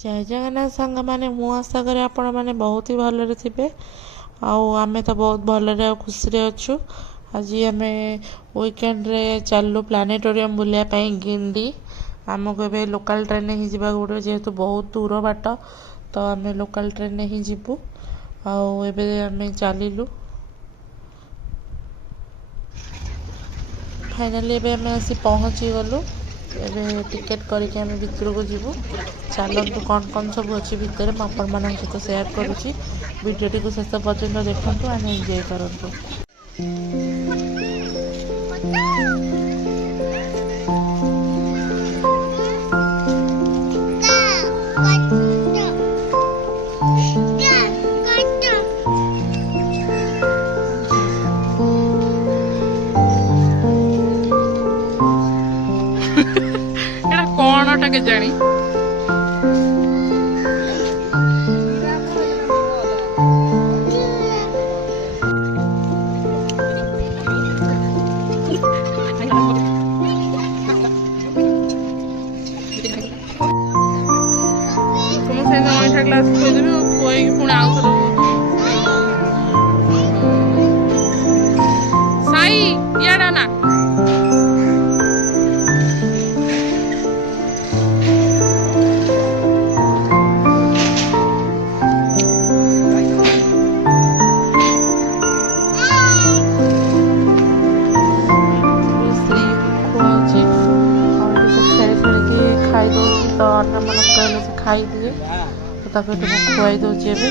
जय जगन्नाथ सांग मैंने मु आशा करें आपण मैंने बहुत ही भलरे थे। आमे तो बहुत भलरे आ खुशी अच्छु। आज आम वीकेंड रे चलू प्लानेटोरियम बुलाया गिंडी। आमको ए लोकल ट्रेन ही जावाक पड़ो जेहेतु बहुत दूर बाट, तो आम लोकल ट्रेन ही जीवु। आम चलू फाइनाली आम आसी पहुँची गलु। एबे टिकेट करके आम भितर को जीवु। चलतु कौन कौन सब अच्छी भितर मुझे आपण मान सहित सेयार करुँची। वीडियोटी को शेष पर्यटन देखूँ एंड एंजॉय करूँ। कौन के जानी तुम से मईठा ग्लास खुदेवी खुआई पुणी आउ साई इड़ा ना तो अन्न मन कहले से खाई दिए, तो खुआई दूसरी खाली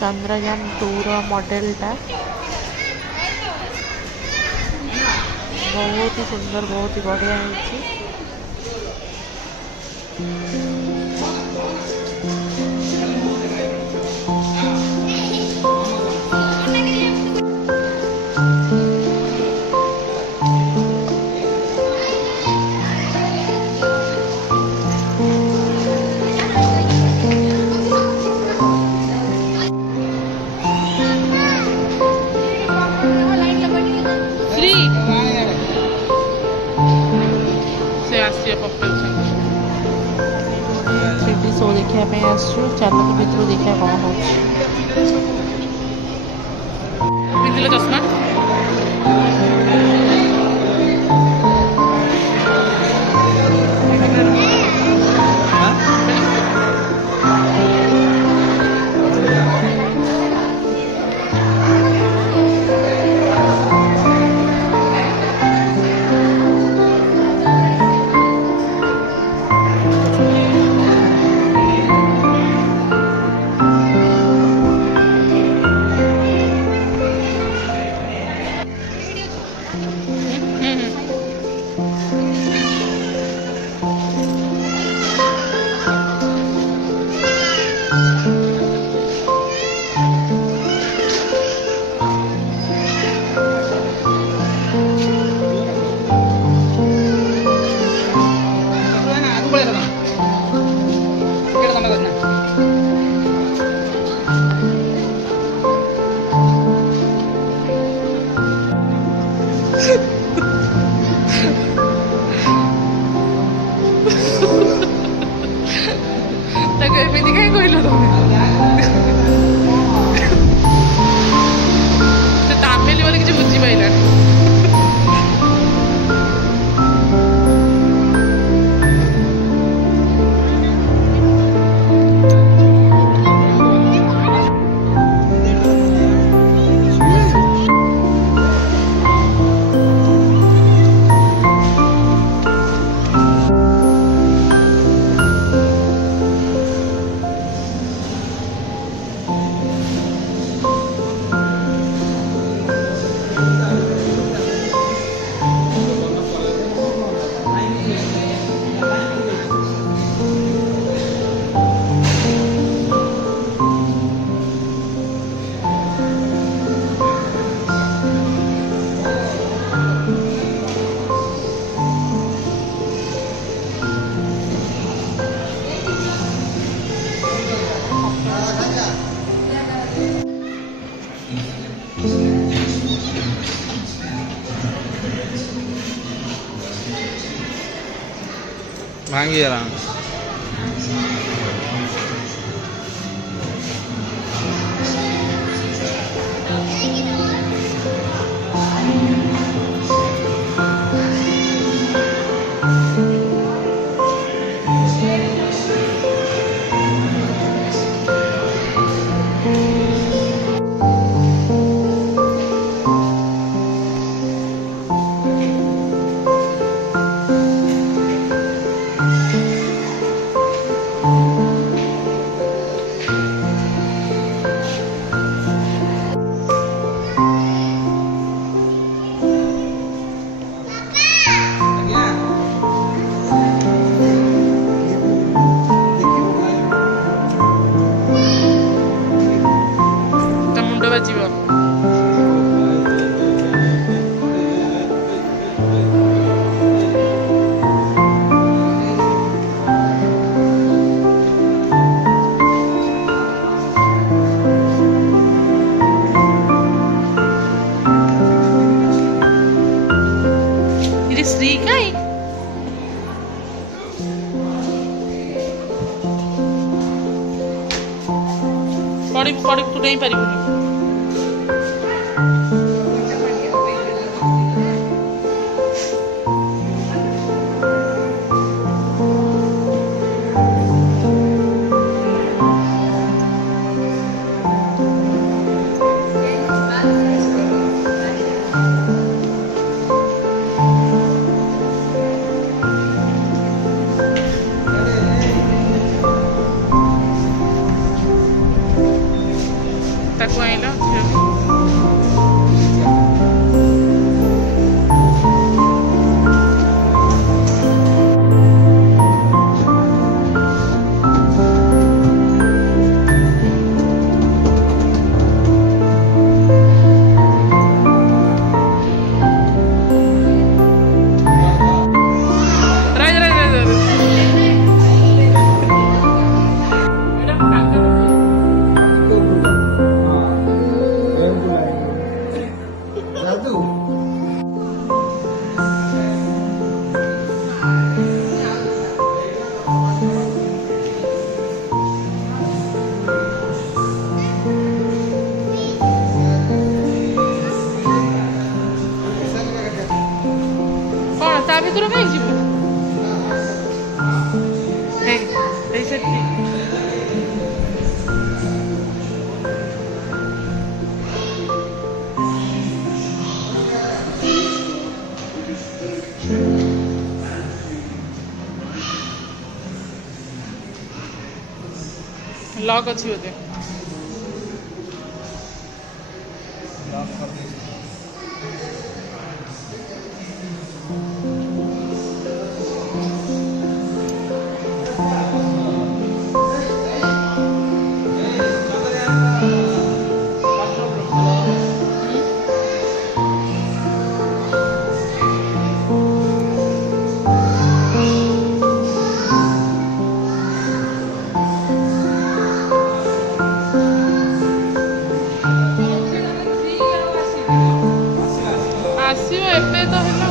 चंद्रयान 2 मॉडलटा बहुत ही सुंदर, बहुत ही बढ़िया है। शो देखा आसु चलो भितर देखा कौन हो चश्मा ଭାଙ୍ଗିଗଲା। ତା ମୁଣ୍ଡ ବାଜିବ। ଶ୍ରୀ କାଇଁ ପଡ଼ିବୁ ପଡ଼ିବୁ ତୁ ନେଇପାରିବୁନି। ତାକୁ ଆଣିଲ ଝିଅକୁ। କଣ ତା ଭିତରୁ କାହିଁ ଯିବୁ? ଏଇ ସେଠି ଲକ୍ ଅଛି ବୋଧେ। ଆସିବ ଏବେ ତ ହେଲା।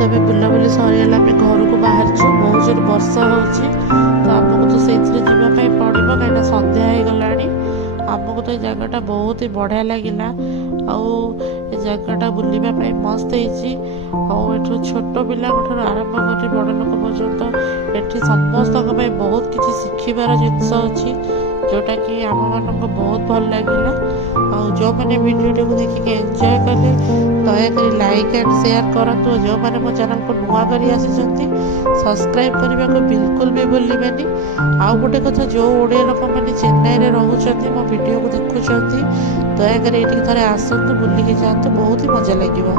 ତ ଏବେ ବୁଲାବୁଲି ସରିଗଲା, ଆମେ ଘରକୁ ବାହାରିଛୁ। ବହୁତ ଜୋର ବର୍ଷା ହେଉଛି, ତ ଆମକୁ ତ ସେଇଥିରେ ଯିବା ପାଇଁ ପଡ଼ିବ, କାହିଁକିନା ସନ୍ଧ୍ୟା ହେଇଗଲାଣି। ଆମକୁ ତ ଏ ଜାଗାଟା ବହୁତ ହି ବଢ଼ିଆ ଲାଗିଲା, ଆଉ ଏ ଜାଗାଟା ବୁଲିବା ପାଇଁ ମସ୍ତ ହେଇଛି। ଆଉ ଏଠୁ ଛୋଟ ପିଲାଙ୍କ ଠାରୁ ଆରମ୍ଭ କରି ବଡ଼ ଲୋକ ପର୍ଯ୍ୟନ୍ତ ଏଠି ସମସ୍ତଙ୍କ ପାଇଁ ବହୁତ କିଛି ଶିଖିବାର ଜିନିଷ ଅଛି, ଯେଉଁଟାକି ଆମମାନଙ୍କୁ ବହୁତ ଭଲ ଲାଗିଲା। ଆଉ ଯେଉଁମାନେ ଭିଡ଼ିଓଟିକୁ ଦେଖିକି ଏନ୍ଜୟ କଲେ ଦୟାକରି ଲାଇକ୍ ଆଣ୍ଡ ସେୟାର କରନ୍ତୁ। ଯେଉଁମାନେ ମୋ ଚ୍ୟାନେଲକୁ ନୂଆ କରି ଆସିଛନ୍ତି ସବସ୍କ୍ରାଇବ୍ କରିବାକୁ ବିଲକୁଲ ବି ଭୁଲିବେନି। ଆଉ ଗୋଟେ କଥା, ଯେଉଁ ଓଡ଼ିଆ ଲୋକମାନେ ଚେନ୍ନାଇରେ ରହୁଛନ୍ତି ମୋ ଭିଡ଼ିଓକୁ ଦେଖୁଛନ୍ତି ଦୟାକରି ଏଇଠିକି ଥରେ ଆସନ୍ତୁ, ବୁଲିକି ଯାଆନ୍ତୁ, ବହୁତ ହି ମଜା ଲାଗିବ।